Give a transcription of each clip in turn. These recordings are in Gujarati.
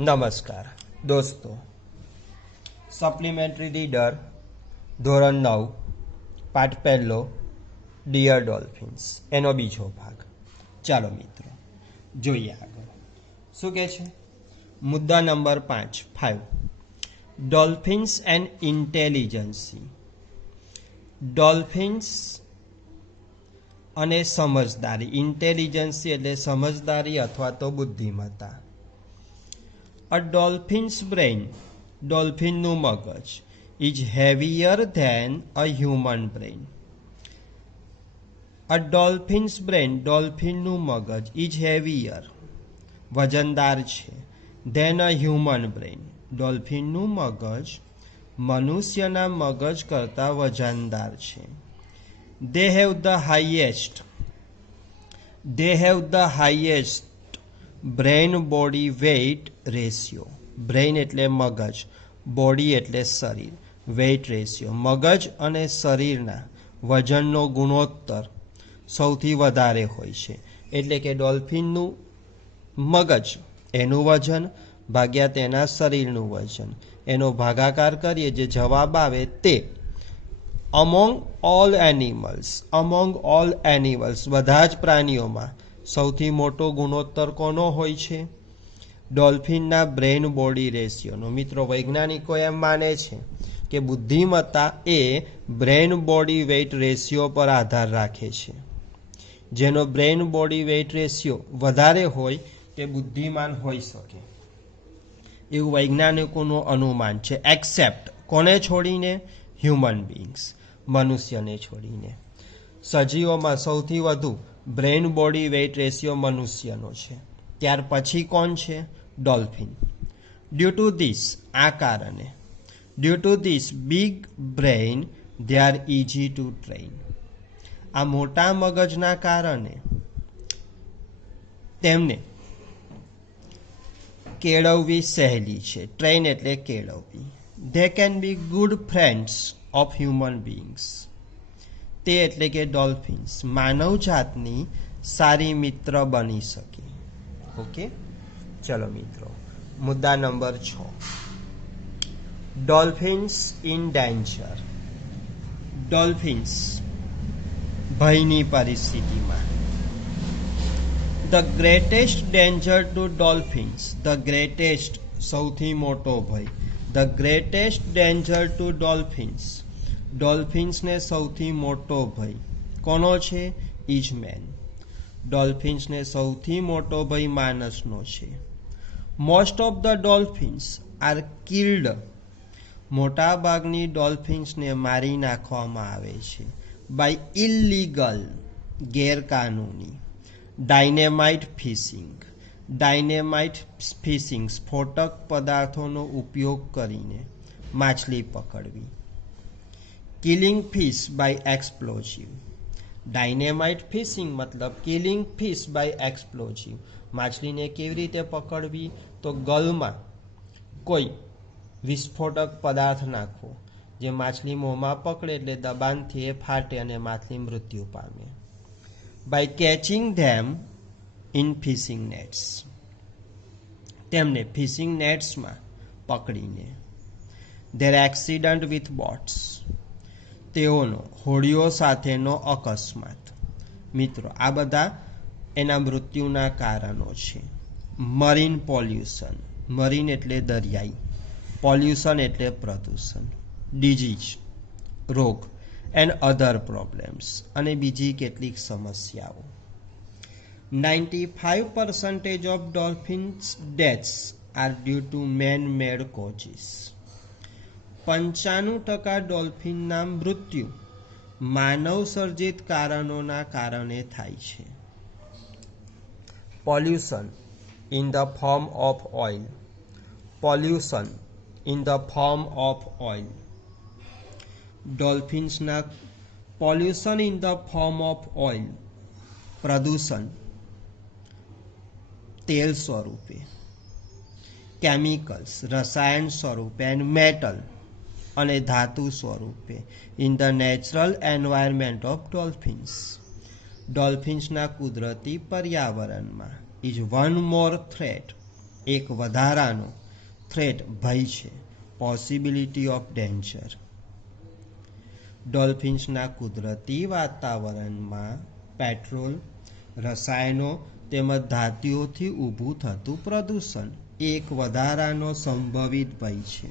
નમસ્કાર દોસ્તો, સપ્લિમેન્ટરી રીડર ધોરણ 9 પાઠ પહેલો ડિયર ડોલ્ફિન્સ એનો બીજો ભાગ. ચાલો મિત્રો જોઈએ આગળ શું કહે છે. મુદ્દા number 5 dolphins and intelligence. Dolphins અને સમજદારી. ઇન્ટેલિજન્સી એટલે સમજદારી અથવા તો બુદ્ધિમત્તા. A dolphin's brain, ડોલ્ફિનનું મગજ, is heavier than a human brain. A dolphin's brain, ડોલ્ફિનનું મગજ, is heavier, વજનદાર છે, than a human brain, ડોલ્ફિનનું મગજ મનુષ્યના મગજ કરતાં વજનદાર છે. They have the highest brain body weight ratio. Brain એટલે મગજ, બોડી એટલે શરીર, વેઇટ રેશિયો મગજ અને શરીરના વજનનો ગુણોત્તર સૌથી વધારે હોય છે. એટલે કે ડોલ્ફિનનું મગજ એનું વજન ભાગ્યા તેના શરીરનું વજન, એનો ભાગાકાર કરીએ જે જવાબ આવે તે અમોંગ ઓલ એનિમલ્સ બધા જ પ્રાણીઓમાં સૌથી મોટો ગુણોત્તર કોનો હોય છે? ડોલ્ફિનના બ્રેઇન બોડી રેશિયોનો. મિત્રો વૈજ્ઞાનિકો એમ માને છે કે બુદ્ધિમત્તા એ બ્રેઇન બોડી વેઇટ રેશિયો પર આધાર રાખે છે. જેનો બ્રેઇન બોડી વેઇટ રેશિયો વધારે હોય તે બુદ્ધિમાન હોઈ શકે એવું વૈજ્ઞાનિકોનું અનુમાન છે. એક્સેપ્ટ કોને છોડીને? હ્યુમન બીઇંગ્સ, મનુષ્યને છોડીને. સજીવોમાં સૌથી વધુ બ્રેઇન બોડી વેઇટ રેશિયો મનુષ્યનો છે. ત્યાર પછી કોણ છે? ડોલ્ફિન. ડ્યુ ટુ ધીસ, આ કારણે, due to this big brain they are easy to train. આ મોટા મગજના કારણે તેમને કેળવવી સહેલી છે. ટ્રેન એટલે કેળવવી. They can be good friends of human beings. તે એટલે કે ડોલ્ફિન્સ માનવ જાતની સારી મિત્ર બની શકે. ઓકે, ચલો મિત્રો મુદ્દા number 6 dolphins in danger. Dolphins ભયની પરિસ્થિતિમાં. The greatest danger to dolphins. The greatest સૌથી મોટો ભય. The greatest danger to dolphins. ડોલ્ફિન્સને સૌથી મોટો ભય કોનો છે? Is main. ડોલ્ફિન્સને સૌથી મોટો ભય માણસનો છે. Most of the dolphins are killed. મોટા ભાગની ડોલ્ફિન્સને મારી નાખવામાં આવે છે બાય ઇલીગલ, ગેરકાનૂની. ડાયનેમાઇટ ફિશિંગ. ડાયનેમાઇટ ફિશિંગ સ્ફોટક પદાર્થોનો ઉપયોગ કરીને માછલી પકડવી. Killing fish by explosive. Dynamite fishing મતલબ કિલિંગ ફિશ બાય એક્સપ્લોઝિવ. માછલીને કેવી રીતે પકડવી? તો ગલમાં કોઈ વિસ્ફોટક પદાર્થ નાખવો, જે માછલી મોંમાં પકડે એટલે દબાણથી એ ફાટે અને માછલી મૃત્યુ પામે. By catching them in fishing nets. તેમને ફિશિંગ નેટ્સમાં પકડીને. There accident with boats. તેઓનો હોડીઓ સાથેનો અકસ્માત. મિત્રો આ બધા એના મૃત્યુના કારણો છે. Marine pollution. મરીન એટલે દરિયાઈ, પોલ્યુશન એટલે પ્રદૂષણ. ડિઝીઝ રોગ એન્ડ અધર પ્રોબ્લેમ્સ અને બીજી કેટલીક સમસ્યાઓ. 95% of dolphins deaths are due to man made causes. 95% ડોલ્ફિનના મૃત્યુ માનવ સર્જિત કારણોના કારણે થાય છે. Pollution in the form of oil. Pollution in the form of oil. ડોલ્ફિન્સના pollution in the form of oil, પ્રદૂષણ તેલ સ્વરૂપે, કેમિકલ્સ રસાયણ સ્વરૂપે, એન્ડ મેટલ અને ધાતુ સ્વરૂપે in the natural environment of dolphins. ડોલ્ફિન્સના કુદરતી પર્યાવરણમાં ઇઝ વન મોર થ્રેટ એક વધારાનો થ્રેટ ભય છે, પોસિબિલિટી ઓફ ડેન્જર. ડોલ્ફિન્સના કુદરતી વાતાવરણમાં પેટ્રોલ, રસાયણો તેમજ ધાતુઓથી ઊભું થતું પ્રદૂષણ એક વધારાનો સંભવિત ભય છે.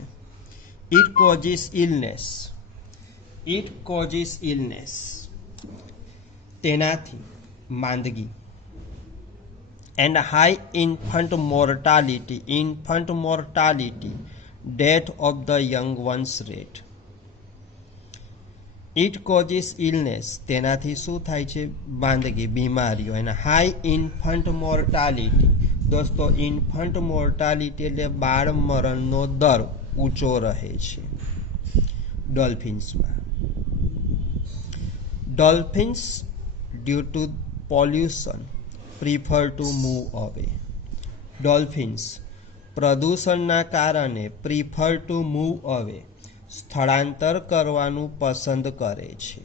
It causes illness. તેનાથી માંદગી. And high infant mortality, death of the young ones rate. It causes illness, તેનાથી શું થાય છે? માંદગી, બીમારીઓ. અને હાઈ ઇન્ફન્ટ મોર્ટાલિટી, દોસ્તો ઇન્ફન્ટ મોર્ટાલિટી એટલે બાળ મરણનો દર ઊંચો રહે છે ડોલ્ફિન્સમાં. Dolphins due to pollution prefer to move away. Dolphins પ્રદૂષણના કારણે પ્રિફર ટુ મૂવ અવે, સ્થળાંતર કરવાનું પસંદ કરે છે.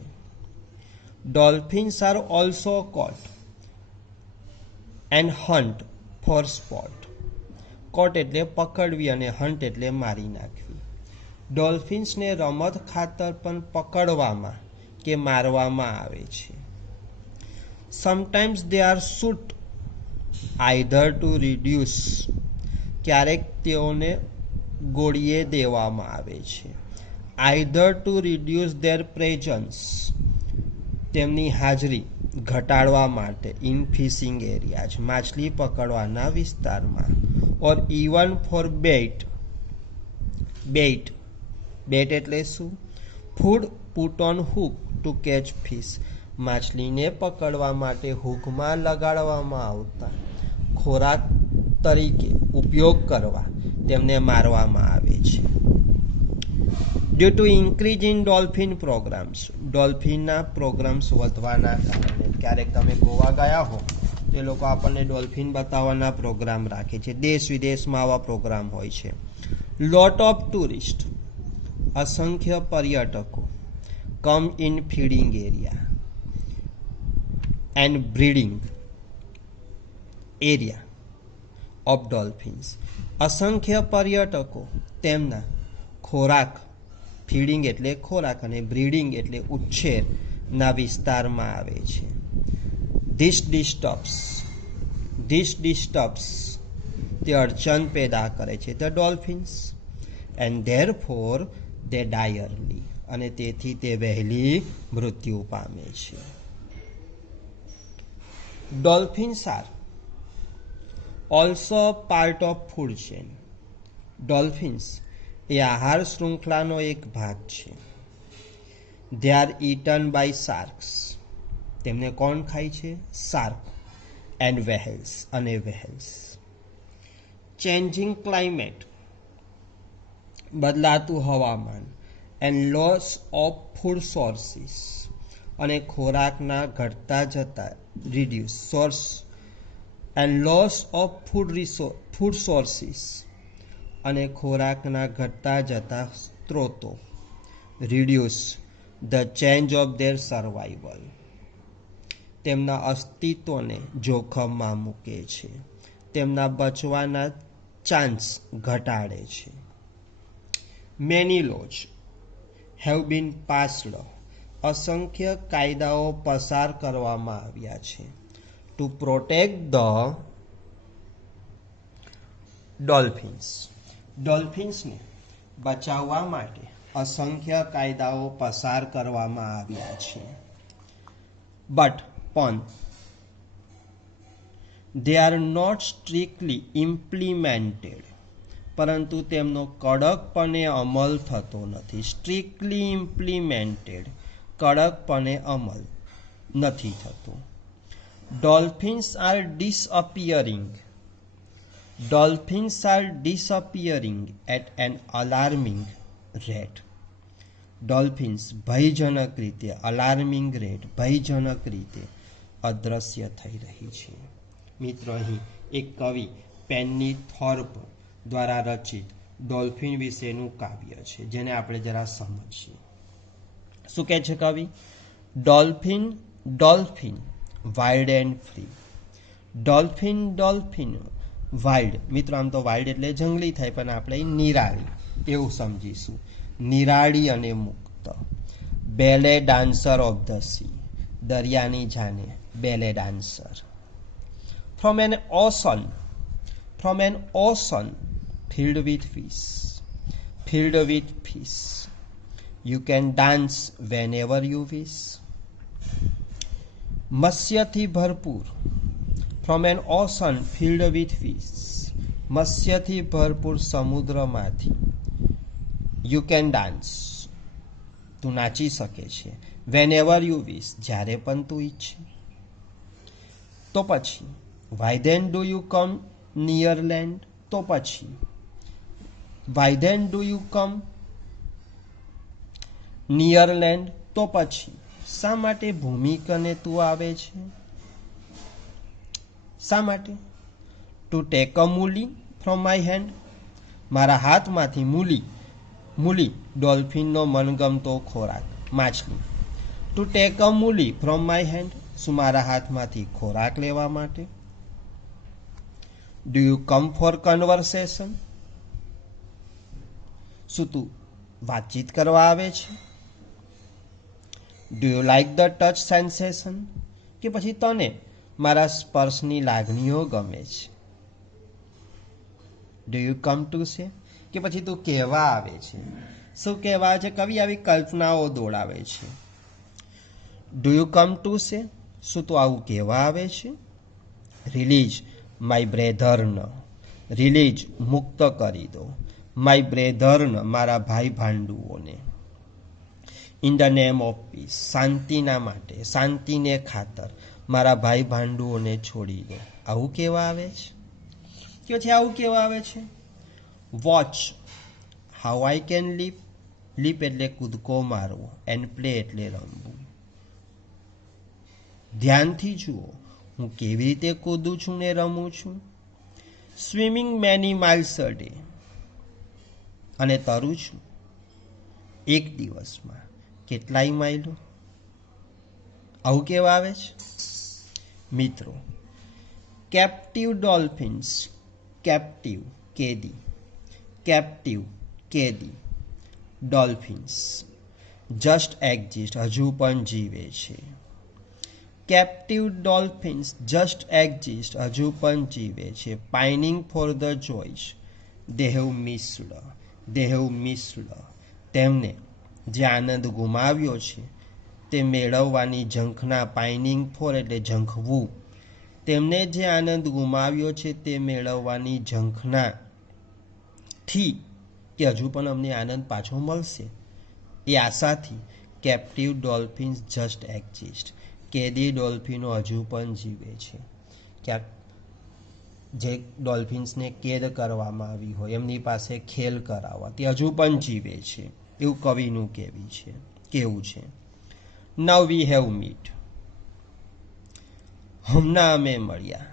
Dolphins are also caught and hunt for sport. Caught એટલે પકડવી અને હન્ટ એટલે મારી નાખવી. ડોલ્ફિન્સને રમત ખાતર પણ પકડવામાં કે મારવામાં આવે છે. Sometimes they are shoot either to reduce. ક્યારેક તેઓને ગોળીએ દેવામાં આવે છે. Either to reduce there presence, તેમની હાજરી ઘટાડવા માટે, ઇન ફિશિંગ એરિયાઝ, માછલી પકડવાના વિસ્તારમાં, ઓર ઇવન ફોર બેટ. એટલે શું? Food put on hook to catch fish. માછલીને પકડવા માટે હુકમાં લગાડવામાં આવતા ખોરાક તરીકે ઉપયોગ કરવા તેમને મારવામાં આવે છે. Due to increase in dolphin programs. ડોલ્ફિનના પ્રોગ્રામ્સ વધવાના કારણે, ક્યારેક તમે ગોવા ગયા હો તે લોકો આપણને ડોલ્ફિન બતાવવાના પ્રોગ્રામ રાખે છે. દેશ વિદેશમાં આવા પ્રોગ્રામ હોય છે. લોટ ઓફ ટુરિસ્ટ, અસંખ્ય પર્યટકો, come in feeding area and breeding area of dolphins. અસંખ્ય પર્યટકો તેમના ખોરાક, ફીડિંગ એટલે ખોરાક અને બ્રીડિંગ એટલે ઉછેરના વિસ્તારમાં આવે છે. ધીસ ડિસ્ટર્બ્સ, તે અડચણ પેદા કરે છે the dolphins, and therefore they die early, અને તેથી તે વહેલી મૃત્યુ પામે છે. Dolphins are also part of food chain. Dolphins એ આહાર શૃંખલાનો એક ભાગ છે. They are eaten by sharks. તેમને કોણ ખાય છે? શાર્ક એન્ડ વ્હેલ્સ અને વ્હેલ્સ. ચેન્જિંગ ક્લાઇમેટ, બદલાતું હવામાન, and loss of food sources, અને ખોરાકના ઘટતા જતા reduce source and loss of food sources, અને ખોરાકના ઘટતા જતા સ્ત્રોતો, reduce the change of their survival, તેમના અસ્તિત્વને જોખમમાં મૂકે છે, તેમના બચવાના ચાન્સ ઘટાડે છે. Many lose have been passed. અસંખ્ય કાયદાઓ પસાર કરવામાં આવ્યા છે ટુ પ્રોટેક્ટ ધ ડોલ્ફિન્સ. ડોલ્ફિન્સને બચાવવા માટે અસંખ્ય કાયદાઓ પસાર કરવામાં આવ્યા છે. પણ they are not strictly implemented. પરંતુ તેમનો કડકપણે અમલ થતો નથી. સ્ટ્રિક્ટલી ઇમ્પ્લિમેન્ટેડ, કડકપણે અમલ નથી થતો. Dolphins are disappearing. Dolphins are disappearing at an alarming rate. Dolphins ભયજનક રીતે, અલાર્મિંગ રેટ, ભયજનક રીતે અદૃશ્ય થઈ રહી છે. મિત્રો, અહીં એક કવિ પેની થોર્પ દ્વારા રચિત ડોલ્ફિન વિશેનું કાવ્ય છે, જેને આપણે જરા સમજીએ. શું કહે છે કવિ? Dolphin dolphin wild and free. Dolphin dolphin wild, મિત્રો આમ તો વાઇલ્ડ એટલે જંગલી થાય, પણ આપણે નિરાળી એવું સમજીશું. નિરાળી અને મુક્ત. Ballet dancer of the sea, દરિયાની જાને ballet dancer. From an ocean, from an ocean filled with fish, filled with fish, you can dance whenever you wish. મત્સ્યથી ભરપૂર, from an ocean filled with fish, મત્સ્યથી ભરપૂર સમુદ્રમાંથી, યુ કેન ડાન્સ, તું નાચી શકે છે, વેન એવર યુ વિશ, જ્યારે પણ તું ઈચ્છે. તો પછી why then do you come near land, તો પછી why then do you come near land, તો પછી શા માટે ભૂમિકને તું આવે છે? શા માટે? To take a mullet from my hand, મારા હાથમાંથી મૂલી, મૂલી ડોલ્ફિનનો મનગમતો ખોરાક, માછલી. To take a mullet from my hand, શું મારા હાથમાંથી ખોરાક લેવા માટે? Do you come for conversation, શું તું વાતચીત કરવા આવે છે? Do you like the touch sensation, કે પછી તને મારા સ્પર્શની લાગણીઓ ગમે છે? Do you come to say, કે પછી તું કહેવા આવે છે? શું કહેવા આવે છે? કવિ આવી કલ્પનાઓ દોડાવે છે. Do you come to say, શું તું આવું કહેવા આવે છે? રિલીઝ માય બ્રેધર્ન, રિલીઝ મુક્ત કરી દો, માય બ્રેધર્ન મારા ભાઈ ભાંડુઓને. In the name of peace, શાંતિના માટે, શાંતિને ખાતર મારા ભાઈ ભાંડુઓને છોડી દો. આવું કેવા આવે છે? કે પછી આવું કેવા આવે છે? Watch how I can leap, leap એટલે કૂદકો મારવો, એન્ડ પ્લે એટલે રમવું. ધ્યાનથી જુઓ હું કેવી રીતે કૂદું છું ને રમું છું. Swimming many miles a day, અને તરું છું એક દિવસમાં કેટલાય માઇલો. આવું કેવા આવે છે? મિત્રો કેપ્ટિવ ડોલ્ફિન્સ, કેપ્ટિવ કેદી, કેપ્ટિવ કેદી ડોલ્ફિન્સ જસ્ટ એક્ઝિસ્ટ હજુ પણ જીવે છે. કેપ્ટિવ ડોલ્ફિન્સ જસ્ટ એક્ઝિસ્ટ હજુ પણ જીવે છે. Pining for the joys they have missed, they have missed, તેમને જે આનંદ ગુમાવ્યો છે તે મેળવવાની ઝંખના, પાઇનિંગ ફોર એટલે ઝંખવું, તેમને જે આનંદ ગુમાવ્યો છે તે મેળવવાની ઝંખનાથી કે હજુ પણ અમને આનંદ પાછો મળશે એ આશાથી કેપ્ટિવ ડોલ્ફિન્સ જસ્ટ એક્ઝિસ્ટ, કેદી ડોલ્ફિનો હજુ પણ જીવે છે. ક્યાંક જે ડોલ્ફિન્સને કેદ કરવામાં આવી હોય, એમની પાસે ખેલ કરાવવા, તે હજુ પણ જીવે છે, એવું કવિનું કેવું છે. નાઉ વી હેવ મીટ, હમણાં અમે મળ્યા.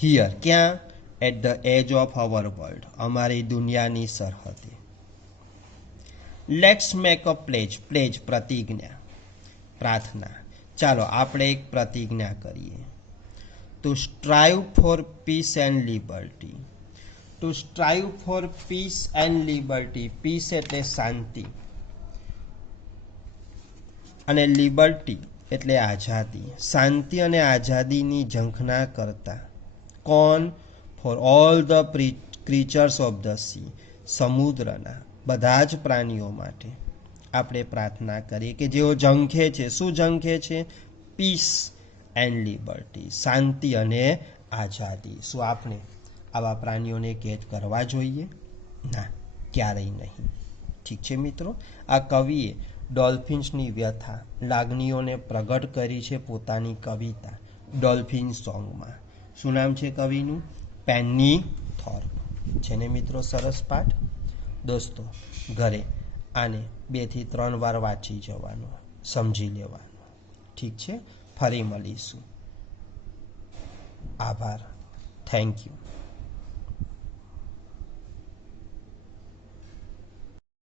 હિયર, ક્યાં? At the edge of our world, અમારી દુનિયાની સરહદે. Let's make a pledge, pledge પ્રતિજ્ઞા, પ્રાર્થના. ચાલો આપણે એક પ્રતિજ્ઞા કરીએ. To strive for peace and liberty, to strive for peace and liberty, peace એટલે શાંતિ અને લિબર્ટી એટલે આઝાદી, શાંતિ અને આઝાદીની ઝંખના કરતા. કોણ? For all the ક્રીચર્સ of the C, સમુદ્રના બધા જ પ્રાણીઓ માટે આપણે પ્રાર્થના કરીએ કે જેઓ ઝંખે છે. શું ઝંખે છે? પીસ એન્ડ લિબર્ટી, શાંતિ અને આઝાદી. શું આપણે આવા પ્રાણીઓને કેદ કરવા જોઈએ? ના, ક્યારેય નહીં. ઠીક છે મિત્રો, આ કવિએ ડોલ્ફિન્સની વ્યથા, લાગણીઓને પ્રગટ કરી છે પોતાની કવિતા ડોલ્ફિન સોંગમાં. શું નામ છે કવિનું? પેની થોર્પ. છે ને મિત્રો સરસ પાઠ? દોસ્તો ઘરે આને 2 થી 3 વાર વાંચી જવાનું, સમજી લેવાનું. ઠીક છે, ફરી મળીશું. આભાર. Thank you.